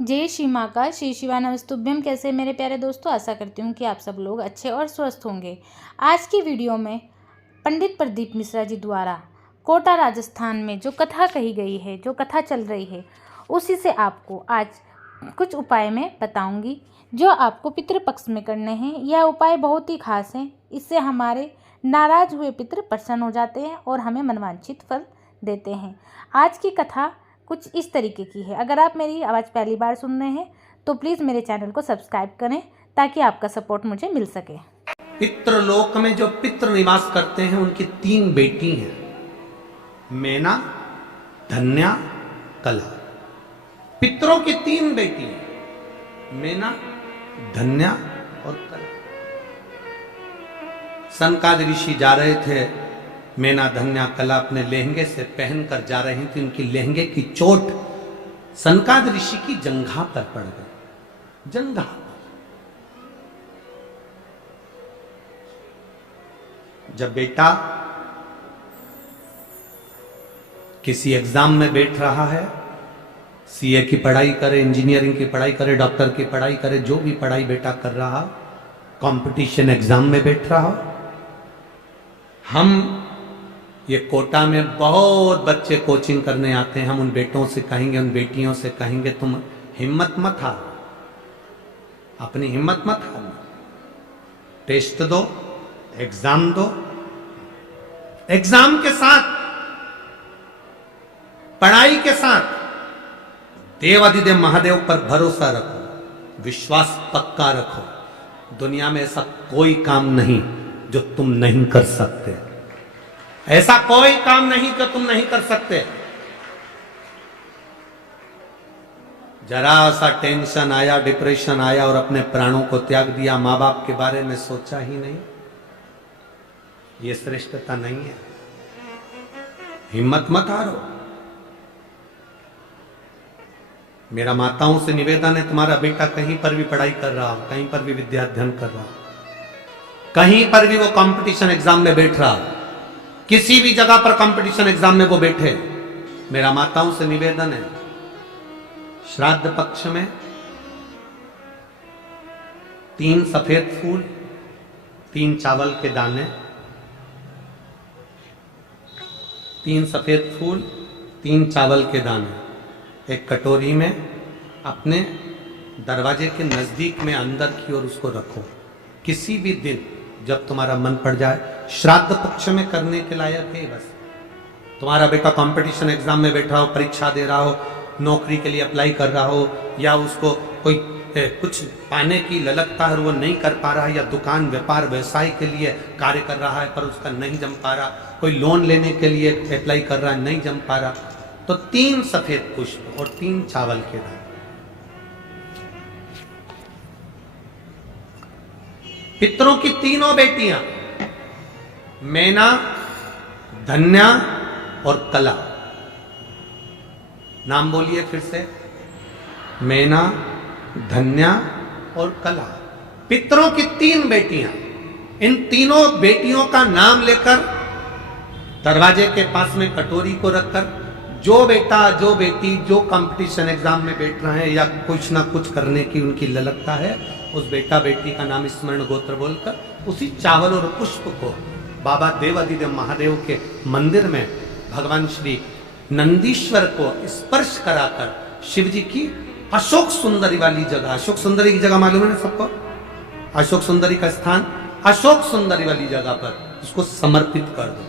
जय श्री माँ का श्री शिवानमस्तुभ्यम। कैसे मेरे प्यारे दोस्तों, आशा करती हूँ कि आप सब लोग अच्छे और स्वस्थ होंगे। आज की वीडियो में पंडित प्रदीप मिश्रा जी द्वारा कोटा राजस्थान में जो कथा कही गई है, जो कथा चल रही है, उसी से आपको आज कुछ उपाय मैं बताऊंगी जो आपको पितृपक्ष में करने हैं। यह उपाय बहुत ही खास हैं। इससे हमारे नाराज हुए पितृ प्रसन्न हो जाते हैं और हमें मनवांछित फल देते हैं। आज की कथा कुछ इस तरीके की है। अगर आप मेरी आवाज़ पहली बार सुन रहे हैं तो प्लीज़ मेरे चैनल को सब्सक्राइब करें ताकि आपका सपोर्ट मुझे मिल सके। पितृलोक में जो पितृ निवास करते हैं उनकी 3 बेटी हैं, मैना, धन्या, कला। पितरों की 3 बेटी हैं, मैना, धन्या और कला। सनकादिक ऋषि जा रहे थे, मैना, धन्या, कला अपने लहंगे से पहनकर जा रही थी। उनकी लहंगे की चोट सनकादिक ऋषि की जंघा पर पड़ गई। जंघा जब बेटा किसी एग्जाम में बैठ रहा है, सीए की पढ़ाई करे, इंजीनियरिंग की पढ़ाई करे, डॉक्टर की पढ़ाई करे, जो भी पढ़ाई बेटा कर रहा, कंपटीशन एग्जाम में बैठ रहा। हम ये कोटा में बहुत बच्चे कोचिंग करने आते हैं। हम उन बेटों से कहेंगे, उन बेटियों से कहेंगे, तुम हिम्मत मत हारो, अपनी हिम्मत मत हारो, टेस्ट दो, एग्जाम दो, एग्जाम के साथ, पढ़ाई के साथ देवाधिदेव महादेव पर भरोसा रखो, विश्वास पक्का रखो। दुनिया में ऐसा कोई काम नहीं जो तुम नहीं कर सकते। ऐसा कोई काम नहीं जो तुम नहीं कर सकते। जरा सा टेंशन आया, डिप्रेशन आया और अपने प्राणों को त्याग दिया, मां बाप के बारे में सोचा ही नहीं, ये श्रेष्ठता नहीं है। हिम्मत मत हारो। मेरा माताओं से निवेदन है, तुम्हारा बेटा कहीं पर भी पढ़ाई कर रहा हो, कहीं पर भी विद्या अध्ययन कर रहा हो, कहीं पर भी वो कंपटीशन एग्जाम में बैठ रहा हो, किसी भी जगह पर कंपटीशन एग्जाम में वो बैठे, मेरा माताओं से निवेदन है, श्राद्ध पक्ष में 3 सफेद फूल, 3 चावल के दाने, 3 सफेद फूल, 3 चावल के दाने एक कटोरी में अपने दरवाजे के नजदीक में अंदर की ओर उसको रखो। किसी भी दिन जब तुम्हारा मन पड़ जाए, श्राद्ध पक्ष में करने के लायक है। बस तुम्हारा बेटा कंपटीशन एग्जाम में बैठा हो, परीक्षा दे रहा हो, नौकरी के लिए अप्लाई कर रहा हो, या उसको कोई कुछ पाने की ललकता है, वो नहीं कर पा रहा है, या दुकान व्यापार व्यवसाय के लिए कार्य कर रहा है पर उसका नहीं जम पा रहा, कोई लोन लेने के लिए अप्लाई कर रहा है, नहीं जम पा रहा, तो 3 सफेद पुष्प और 3 चावल के दाने। पितरों की 3 बेटियां, मैना, धन्या और कला। नाम बोलिए फिर से, मैना, धन्या और कला। पितरों की 3 बेटियां। इन तीनों बेटियों का नाम लेकर दरवाजे के पास में कटोरी को रखकर, जो बेटा, जो बेटी जो कंपटीशन एग्जाम में बैठ रहे हैं या कुछ ना कुछ करने की उनकी ललकता है, उस बेटा बेटी का नाम स्मरण गोत्र बोलकर उसी चावल और पुष्प को बाबा देवाधिदेव महादेव के मंदिर में भगवान श्री नंदीश्वर को स्पर्श कराकर शिव जी की अशोक सुंदरी वाली जगह, अशोक सुंदरी की जगह मालूम है ना सबको, अशोक सुंदरी का स्थान, अशोक सुंदरी वाली जगह पर उसको समर्पित कर दो।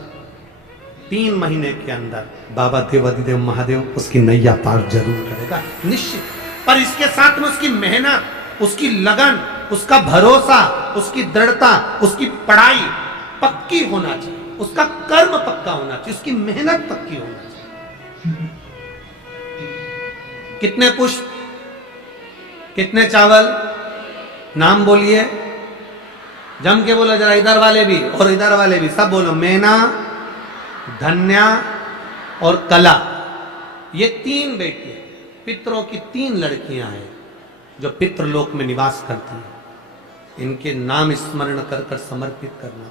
3 महीने के अंदर बाबा देवाधिदेव महादेव उसकी नैया पार जरूर करेगा, निश्चित। पर इसके साथ में उसकी मेहनत, उसकी लगन, उसका भरोसा, उसकी दृढ़ता, उसकी पढ़ाई पक्की होना चाहिए, उसका कर्म पक्का होना चाहिए, उसकी मेहनत पक्की होना चाहिए। कितने पुष्प, कितने चावल, नाम बोलिए, जम के बोलो जरा, इधर वाले भी और इधर वाले भी, सब बोलो, मैना, धन्या और कला। ये 3 बेटी, पितरों की 3 लड़कियां हैं जो पितृलोक में निवास करती हैं। इनके नाम स्मरण कर कर समर्पित करना।